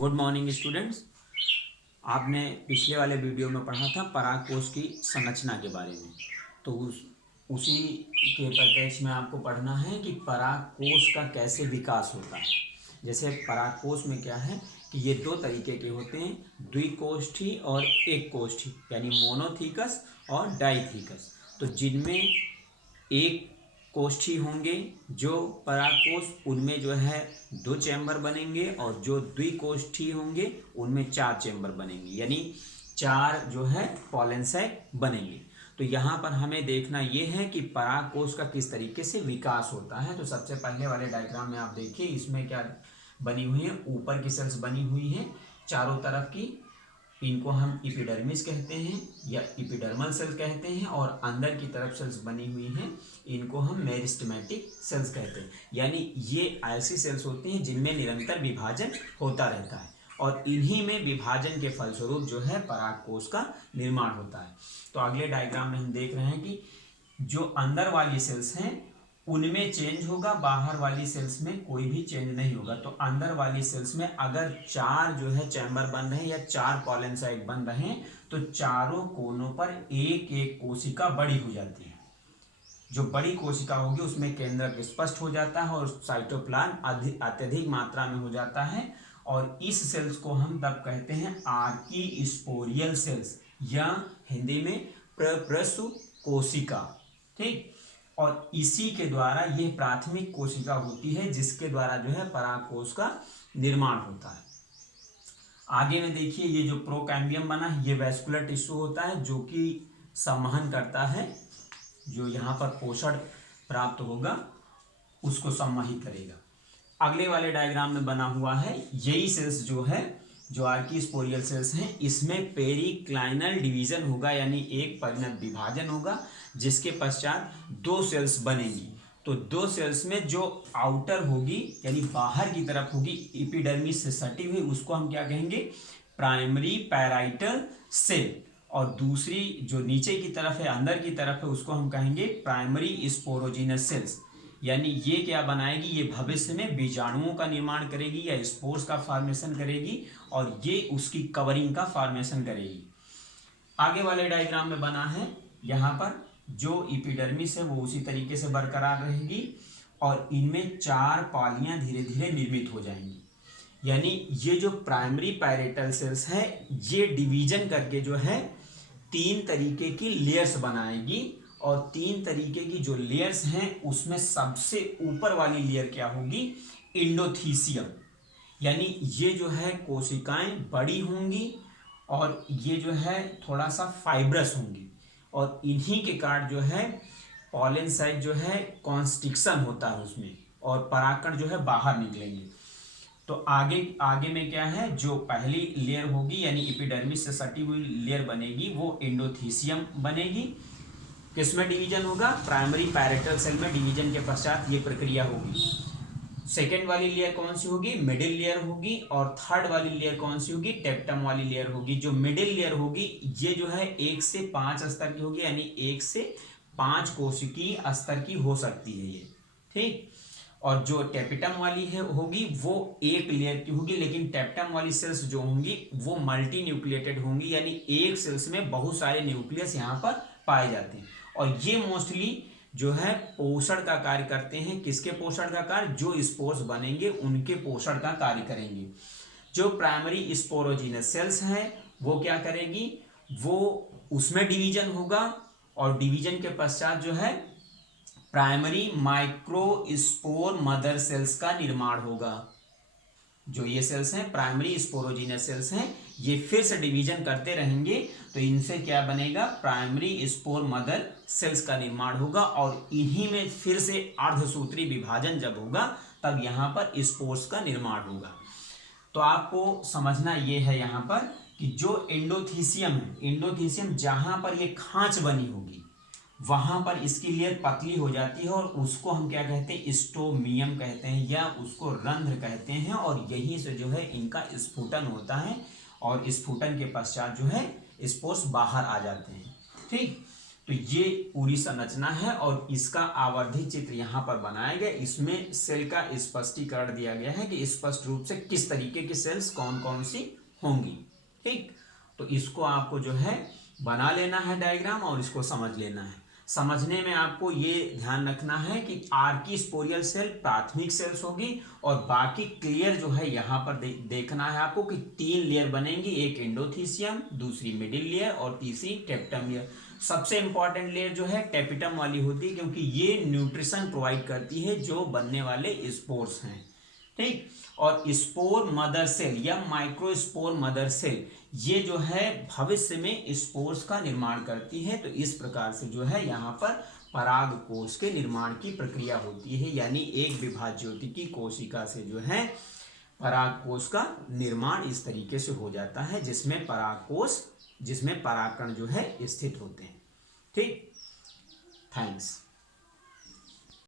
Good morning students. आपने पिछले वाले वीडियो में पढ़ा था परागकोश की संरचना के बारे में। तो उसी के परिप्रेक्ष्य में आपको पढ़ना है कि परागकोश का कैसे विकास होता है। जैसे परागकोश में क्या है कि ये दो तरीके के होते हैं, द्विकोष्ठी और एक कोष्ठी, यानी मोनोथीकस और डाइथीकस। तो जिनमें एक कोष्ठी होंगे जो परागकोश, उनमें जो है 2 चैम्बर बनेंगे, और जो द्विकोष्ठी होंगे उनमें 4 चैम्बर बनेंगे, यानी 4 जो है पॉलन सैक बनेंगे। तो यहाँ पर हमें देखना ये है कि परागकोश का किस तरीके से विकास होता है। तो सबसे पहले वाले डायग्राम में आप देखिए, इसमें क्या बनी हुई है, ऊपर की सेल्स बनी हुई है चारों तरफ की, इनको हम एपिडर्मिस कहते हैं या एपिडर्मल सेल कहते हैं, और अंदर की तरफ सेल्स बनी हुई हैं, इनको हम मेरिस्टेमेटिक सेल्स कहते हैं। यानी ये ऐसी सेल्स होती हैं जिनमें निरंतर विभाजन होता रहता है, और इन्हीं में विभाजन के फलस्वरूप जो है परागकोश का निर्माण होता है। तो अगले डायग्राम में हम देख रहे हैं कि जो अंदर वाली सेल्स हैं उनमें चेंज होगा, बाहर वाली सेल्स में कोई भी चेंज नहीं होगा। तो अंदर वाली सेल्स में अगर 4 जो है चैम्बर बन रहे हैं या 4 पॉलन साइट बन रहे हैं, तो चारों कोनों पर एक एक कोशिका बड़ी हो जाती है। जो बड़ी कोशिका होगी उसमें केंद्रक स्पष्ट हो जाता है और साइटोप्लाज्म अत्यधिक मात्रा में हो जाता है, और इस सेल्स को हम तब कहते हैं आर्कीस्पोरियल सेल्स, या हिंदी में प्रप्रसु कोशिका। ठीक, और इसी के द्वारा ये प्राथमिक कोशिका होती है जिसके द्वारा जो है परागकोश का निर्माण होता है। आगे में देखिए, ये जो प्रोकैम्बियम बना है ये वैस्कुलर टिश्यू होता है जो कि संवहन करता है, जो यहाँ पर पोषण प्राप्त होगा उसको संवहित करेगा। अगले वाले डायग्राम में बना हुआ है, यही सेल्स जो है, जो आर्कीस्पोरियल सेल्स हैं, इसमें पेरिक्लाइनल डिवीजन होगा, यानी एक परिणत विभाजन होगा, जिसके पश्चात 2 सेल्स बनेंगी। तो 2 सेल्स में जो आउटर होगी यानी बाहर की तरफ होगी एपिडर्मिस से सटी हुई, उसको हम क्या कहेंगे, प्राइमरी पैराइटल सेल, और दूसरी जो नीचे की तरफ है, अंदर की तरफ है, उसको हम कहेंगे प्राइमरी स्पोरोजिनस सेल्स। यानी ये क्या बनाएगी, ये भविष्य में बीजाणुओं का निर्माण करेगी या स्पोर्स का फॉर्मेशन करेगी, और ये उसकी कवरिंग का फॉर्मेशन करेगी। आगे वाले डायग्राम में बना है, यहाँ पर जो एपिडर्मिस है वो उसी तरीके से बरकरार रहेगी, और इनमें 4 पालियां धीरे धीरे निर्मित हो जाएंगी। यानी ये जो प्राइमरी पैरेटल सेल्स है ये डिवीजन करके जो है 3 तरीके की लेयर्स बनाएगी, और 3 तरीके की जो लेयर्स हैं उसमें सबसे ऊपर वाली लेयर क्या होगी, एंडोथीसियम। यानी ये जो है कोशिकाएं बड़ी होंगी और ये जो है थोड़ा सा फाइब्रस होंगी, और इन्हीं के कारण जो है पॉलन साइट जो है कॉन्स्ट्रिक्शन होता है उसमें, और परागकण जो है बाहर निकलेंगे। तो आगे में क्या है, जो पहली लेयर होगी यानी एपिडर्मिस से सटी हुई लेयर बनेगी वो एंडोथीसियम बनेगी। किसमें डिवीजन होगा, प्राइमरी पैरेटल सेल में डिवीजन के पश्चात ये प्रक्रिया होगी। सेकेंड वाली लेयर कौन सी होगी, मिडिल लेयर होगी, और थर्ड वाली लेयर कौन सी होगी, टेप्टम वाली लेयर होगी। जो मिडिल लेयर होगी ये जो है 1 से 5 स्तर की होगी, यानी 1 से 5 कोशिकीय स्तर की हो सकती है ये। ठीक, और जो टेपिटम वाली है होगी वो 1 लेयर की होगी, लेकिन टेप्टम वाली सेल्स जो होंगी वो मल्टी न्यूक्लिएटेड होंगी, यानी एक सेल्स में बहुत सारे न्यूक्लियस यहाँ पर पाए जाते हैं, और ये मोस्टली जो है पोषण का कार्य करते हैं। किसके पोषण का कार्य, जो स्पोर्स बनेंगे उनके पोषण का कार्य करेंगे। जो प्राइमरी स्पोरोजिनस सेल्स हैं वो क्या करेगी, वो उसमें डिवीजन होगा, और डिवीजन के पश्चात जो है प्राइमरी माइक्रोस्पोर मदर सेल्स का निर्माण होगा। जो ये सेल्स हैं प्राइमरी स्पोरोजिनस सेल्स हैं, ये फिर से डिवीजन करते रहेंगे, तो इनसे क्या बनेगा, प्राइमरी स्पोर मदर सेल्स का निर्माण होगा, और इन्हीं में फिर से अर्धसूत्री विभाजन जब होगा तब यहाँ पर स्पोर्स का निर्माण होगा। तो आपको समझना ये है यहाँ पर कि जो एंडोथीसियम है, एंडोथीसियम जहाँ पर ये खांच बनी होगी वहां पर इसकी लेयर पतली हो जाती है, और उसको हम क्या कहते हैं, स्टोमियम कहते हैं, या उसको रंध्र कहते हैं, और यहीं से जो है इनका स्फुटन होता है, और स्फुटन के पश्चात जो है स्पोर्स बाहर आ जाते हैं। ठीक, तो ये पूरी संरचना है और इसका आवर्धी चित्र यहाँ पर बनाया गया। इसमें सेल का स्पष्टीकरण दिया गया है कि स्पष्ट रूप से किस तरीके की सेल्स कौन कौन सी होंगी। ठीक, तो इसको आपको जो है बना लेना है डायग्राम और इसको समझ लेना है। समझने में आपको ये ध्यान रखना है कि आर्कीस्पोरियल सेल प्राथमिक सेल्स होगी और बाकी क्लियर जो है यहाँ पर देखना है आपको कि 3 लेयर बनेंगी, एक एंडोथीसियम, दूसरी मिडिल लेयर और तीसरी टेप्टम लेयर। सबसे इंपॉर्टेंट लेयर जो है टेपिटम वाली होती है क्योंकि ये न्यूट्रिशन प्रोवाइड करती है जो बनने वाले स्पोर्स हैं। ठीक, और स्पोर मदर सेल या माइक्रोस्पोर मदर सेल ये जो है भविष्य में स्पोर्स का निर्माण करती है। तो इस प्रकार से जो है यहाँ पर पराग कोश के निर्माण की प्रक्रिया होती है, यानी एक विभाज्योतिकी कोशिका से जो है पराग कोश का निर्माण इस तरीके से हो जाता है जिसमें पराग कोश, जिसमें परागकण जो है स्थित होते हैं। ठीक, थैंक्स।